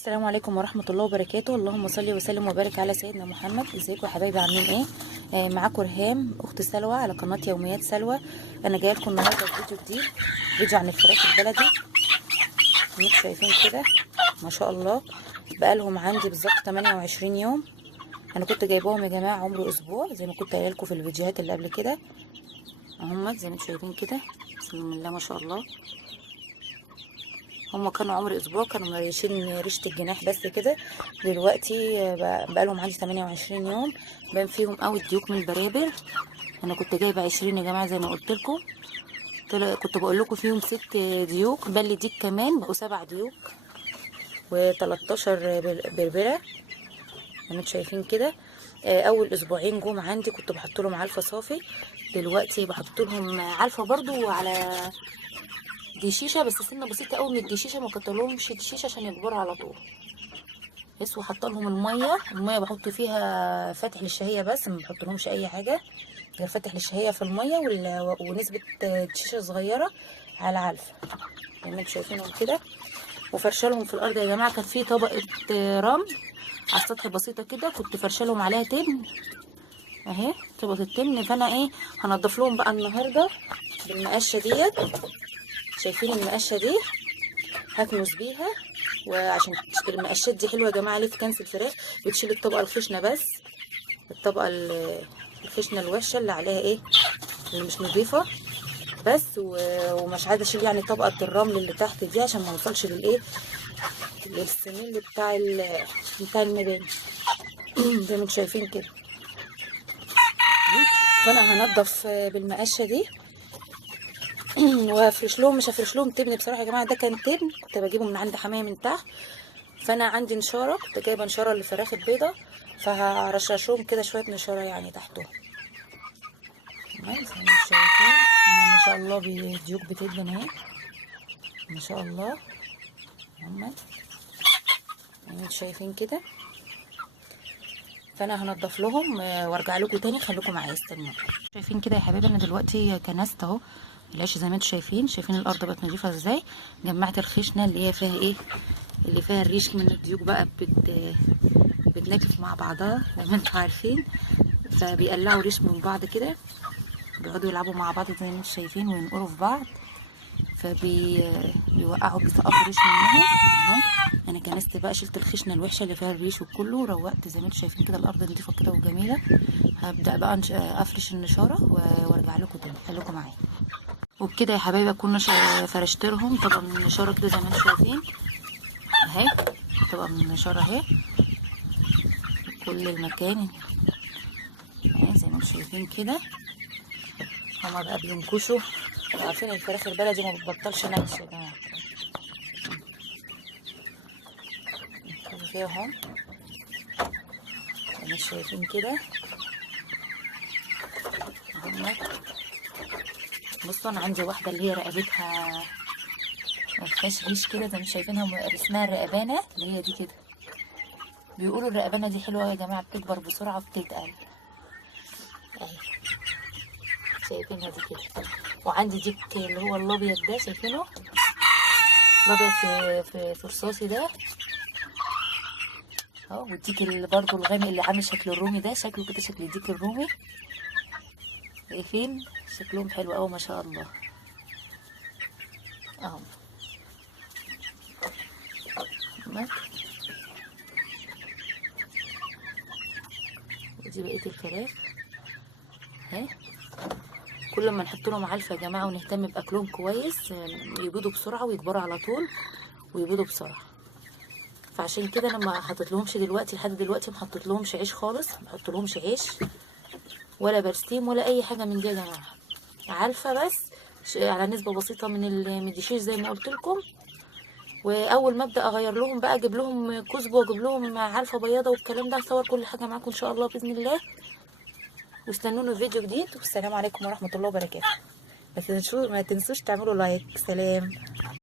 السلام عليكم ورحمة الله وبركاته. اللهم صل وسلم وبارك على سيدنا محمد. ازيكم يا حبايبي، عاملين ايه؟ معاكم ريهام اخت سلوى على قناة يوميات سلوى. انا جايه لكم النهارده بفيديو جديد، فيديو عن الفراخ البلدي. انتم شايفين كده ما شاء الله، بقالهم عندي بالظبط 28 يوم. انا كنت جايباهم يا جماعه عمره اسبوع زي ما كنت قايله لكم في الفيديوهات اللي قبل كده. اهم زي ما انتم شايفين كده، بسم الله ما شاء الله. هما كانوا عمر اسبوع، كانوا مريشين ريشه الجناح بس كده. دلوقتي بقالهم عندي 28 يوم، بان فيهم قوي الديوك من البرابر. انا كنت جايبه 20 يا جماعه زي ما قلت لكم. كنت بقول لكم فيهم 6 ديوك، بل ديك كمان بقوا 7 ديوك و13 بربره زي ما انتم شايفين كده. اول اسبوعين جم عندي كنت بحط لهم علفه صافي، دلوقتي بحط لهم علفه برضو على دي شيشه، بس سنه بسيطه قوي من الدشيشه، ما كترلهمش الشيشه عشان يكبروا على طول. بس وحاطه لهم الميه بحط فيها فاتح للشهيه، بس ما بحط لهمش اي حاجه غير فاتح للشهيه في الميه ونسبه شيشه صغيره على علفه زي ما انتم شايفينهم كده. وفرشه لهم في الارض يا جماعه، كان في طبقه رمل على السطح بسيطه كده، كنت فرشه لهم عليها تبن اهي، طبقه التبن. فانا ايه، هنضف لهم بقى النهارده بالمقشه ديت. شايفين المقشه دي هكنس بيها، وعشان المقشات دي حلوه يا جماعه ليه في كنس الفراخ، بتشيل الطبقه الخشنه بس، الطبقه الخشنه الوحشه اللي عليها ايه، اللي مش نظيفه بس. ومش عايزه اشيل يعني طبقه الرمل اللي تحت دي عشان ما نوصلش للايه، للسمين بتاع المباني زي ما انتم شايفين كده. فانا هنضف بالمقشه دي وافرش لهم. مش هفرش لهم تبن بصراحه يا جماعه، ده كان تبن كنت بجيبه من عند حمايه من تحت. فانا عندي نشاره، كنت جايبه نشاره للفراخ البيضه، فهرششهم كده شويه نشاره يعني تحتهم. تمام زي ما انتم شايفين هما ما شاء الله بيديوك بتدن اهي ما شاء الله. هما زي ما انتم شايفين كده. فانا هنضف لهم وارجع لكم تاني، خليكم معايا استنوا. شايفين كده يا حبايبي، انا دلوقتي كنست اهو العيش زي ما انتم شايفين الارض بقت نظيفه ازاي. جمعت الخشنه اللي هي فيها ايه، اللي فيها الريش من الديوك بقى بتنكف مع بعضها زي ما انتم عارفين، فبيقلعوا ريش من بعض كده، بيقعدوا يلعبوا مع بعض زي ما انتم شايفين وينقروا في بعض، بيوقعوا بيسقطوا ريش منهم اهو. انا كنست بقى، شلت الخشنه الوحشه اللي فيها الريش وكله، روقت زي ما انتم شايفين كده الارض نضيفه كده وجميله. هبدا بقى افرش النشاره وارجع لكم تاني، خليكم معايا. وبكده يا حبايبي اكون فرشت لهم طبقه من النشاره كده زي ما انتم شايفين اهي، طبقه من النشاره اهي كل المكان اهي زي ما انتم شايفين كده. هما بقى بينكشوا، عارفين الفراخ البلدي ما بتبطلش نكش يا جماعه. فيها اهو زي ما انتم شايفين كده. بصوا انا عندي واحده اللي هي رقبتها مفيهاش ريش كده زي ما شايفينها، اسمها الرقبانه اللي هي دي كده. بيقولوا الرقبانه دي حلوه يا جماعه، بتكبر بسرعه وبتتقل اهي شايفينها دي كده. وعندي ديك اللي هو الابيض ده، شايفينه الابيض في رصاصي ده اهو. والديك اللي برضه الغامق اللي عامل شكل الرومي ده، شكله كده شكل الديك الرومي. شايفين شكلهم حلو قوي ما شاء الله اهو. ودي بقيه الفراخ اهي. كل ما نحط لهم علفه يا جماعه ونهتم باكلهم كويس يبيضوا بسرعه ويكبروا على طول ويبيضوا بسرعه. فعشان كده انا ما حطيت لهمش دلوقتي، لحد دلوقتي ما حطيت لهمش عيش خالص، ما حطيت لهمش عيش ولا برستيم ولا اي حاجه من دي يا جماعه، علفه بس على نسبه بسيطه من الدشيش زي ما قلت لكم. واول ما ابدا اغير لهم بقى، اجيب لهم كزب واجيب لهم علفه بياضه والكلام ده، هصور كل حاجه معاكم ان شاء الله باذن الله. واستنوني في فيديو جديد، والسلام عليكم ورحمه الله وبركاته. ما تنسوش تعملوا لايك. سلام.